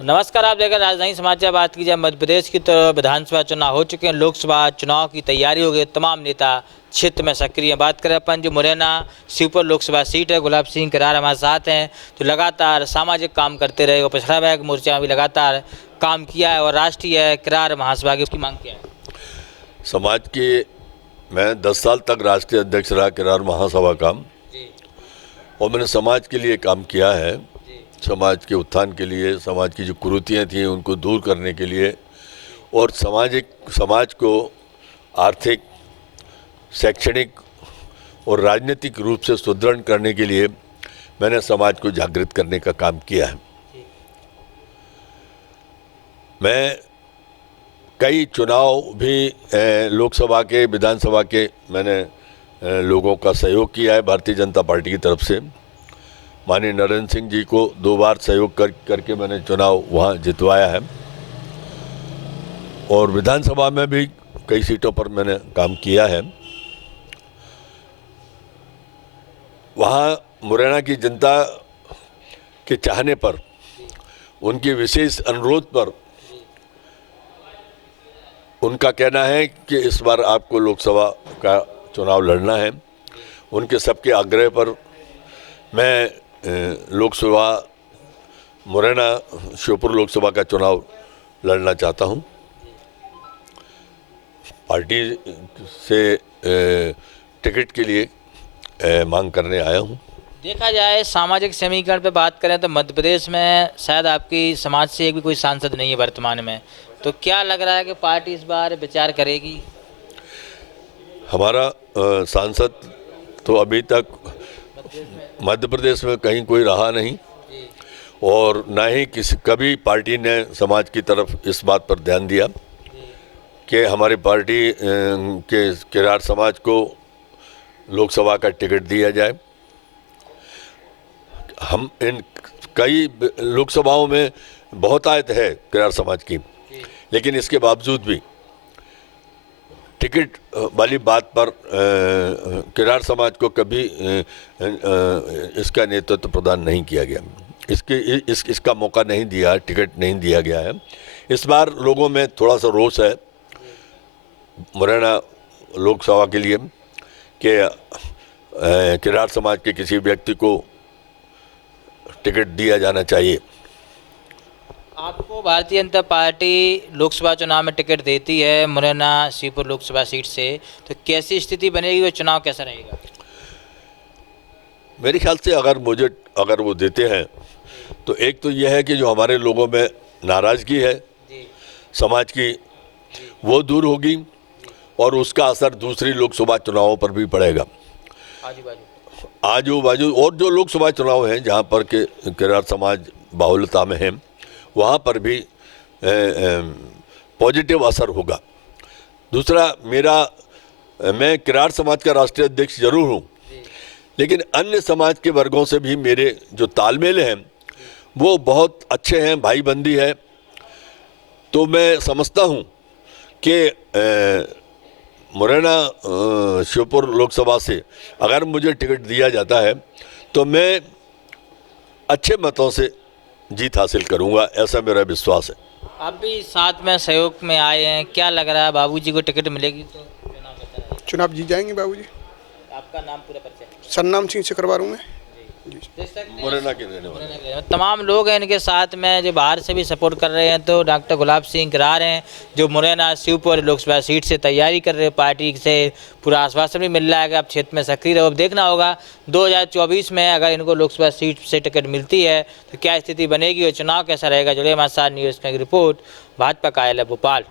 नमस्कार, आप देख रहे हैं राजधानी समाचार। बात की जाए मध्य प्रदेश की, तो विधानसभा चुनाव हो चुके हैं, लोकसभा चुनाव की तैयारी हो गई, तमाम नेता क्षेत्र में सक्रिय हैं। बात करें अपन जो मुरैना शिवपुर लोकसभा सीट है, गुलाब सिंह करार हमारे साथ हैं, तो लगातार सामाजिक काम करते रहे। वो पिछड़ा वर्ग मोर्चा में भी लगातार काम किया है और राष्ट्रीय करार महासभा की उसकी मांग किया है। समाज के मैं 10 साल तक राष्ट्रीय अध्यक्ष रहा करार महासभा का, और मैंने समाज के लिए काम किया है। समाज के उत्थान के लिए, समाज की जो कुरीतियाँ थी उनको दूर करने के लिए, और समाज को आर्थिक, शैक्षणिक और राजनीतिक रूप से सुदृढ़ करने के लिए मैंने समाज को जागृत करने का काम किया है। मैं कई चुनाव भी लोकसभा के, विधानसभा के मैंने लोगों का सहयोग किया है भारतीय जनता पार्टी की तरफ से। माननीय नरेंद्र सिंह जी को 2 बार सहयोग करके मैंने चुनाव वहाँ जितवाया है, और विधानसभा में भी कई सीटों पर मैंने काम किया है। वहाँ मुरैना की जनता के चाहने पर, उनके विशेष अनुरोध पर, उनका कहना है कि इस बार आपको लोकसभा का चुनाव लड़ना है। उनके सबके आग्रह पर मैं लोकसभा मुरैना श्योपुर लोकसभा का चुनाव लड़ना चाहता हूं। पार्टी से टिकट के लिए मांग करने आया हूं। देखा जाए सामाजिक समीकरण पे बात करें तो मध्य प्रदेश में शायद आपकी समाज से एक भी कोई सांसद नहीं है वर्तमान में, तो क्या लग रहा है कि पार्टी इस बार विचार करेगी? हमारा सांसद तो अभी तक मध्य प्रदेश में कहीं कोई रहा नहीं, और ना ही कभी पार्टी ने समाज की तरफ इस बात पर ध्यान दिया कि हमारी पार्टी के किरार समाज को लोकसभा का टिकट दिया जाए। हम इन कई लोकसभाओं में बहुतायत है किरार समाज की, लेकिन इसके बावजूद भी टिकट वाली बात पर किरार समाज को कभी इसका नेतृत्व प्रदान नहीं किया गया। इसका मौका नहीं दिया, टिकट नहीं दिया गया है। इस बार लोगों में थोड़ा सा रोष है मुरैना लोकसभा के लिए कि किरार समाज के किसी व्यक्ति को टिकट दिया जाना चाहिए। आपको भारतीय जनता पार्टी लोकसभा चुनाव में टिकट देती है मुरैना शिवपुर लोकसभा सीट से, तो कैसी स्थिति बनेगी, वो चुनाव कैसा रहेगा? मेरे ख्याल से अगर वो देते हैं तो एक तो यह है कि जो हमारे लोगों में नाराज़गी है समाज की, वो दूर होगी, और उसका असर दूसरी लोकसभा चुनावों पर भी पड़ेगा। आजू बाजू और जो लोकसभा चुनाव हैं जहाँ पर के किरार समाज बाहुल्यता में है, वहाँ पर भी पॉजिटिव असर होगा। दूसरा, मैं किरार समाज का राष्ट्रीय अध्यक्ष जरूर हूँ, लेकिन अन्य समाज के वर्गों से भी मेरे जो तालमेल हैं वो बहुत अच्छे हैं, भाईबंदी है। तो मैं समझता हूँ कि मुरैना श्योपुर लोकसभा से अगर मुझे टिकट दिया जाता है तो मैं अच्छे मतों से जीत हासिल करूंगा, ऐसा मेरा विश्वास है। आप भी साथ में सहयोग में आए हैं, क्या लग रहा है बाबूजी को टिकट मिलेगी तो चुनाव जीत जाएंगे बाबूजी। आपका नाम पूरा परिचय? सन्नाम सिंह चक्रवारू में मुरैना के रहने वाले तमाम लोग हैं इनके साथ में जो बाहर से भी सपोर्ट कर रहे हैं। तो डॉक्टर गुलाब सिंह करार हैं जो मुरैना शिवपुर लोकसभा सीट से तैयारी कर रहे हैं। पार्टी से पूरा आश्वासन भी मिल रहा है कि आप क्षेत्र में सक्रिय रहो। अब देखना होगा 2024 में अगर इनको लोकसभा सीट से टिकट मिलती है तो क्या स्थिति बनेगी और चुनाव कैसा रहेगा। जुड़े हमारे साथ न्यूज़ की रिपोर्ट भाजपा कार्यालय भोपाल।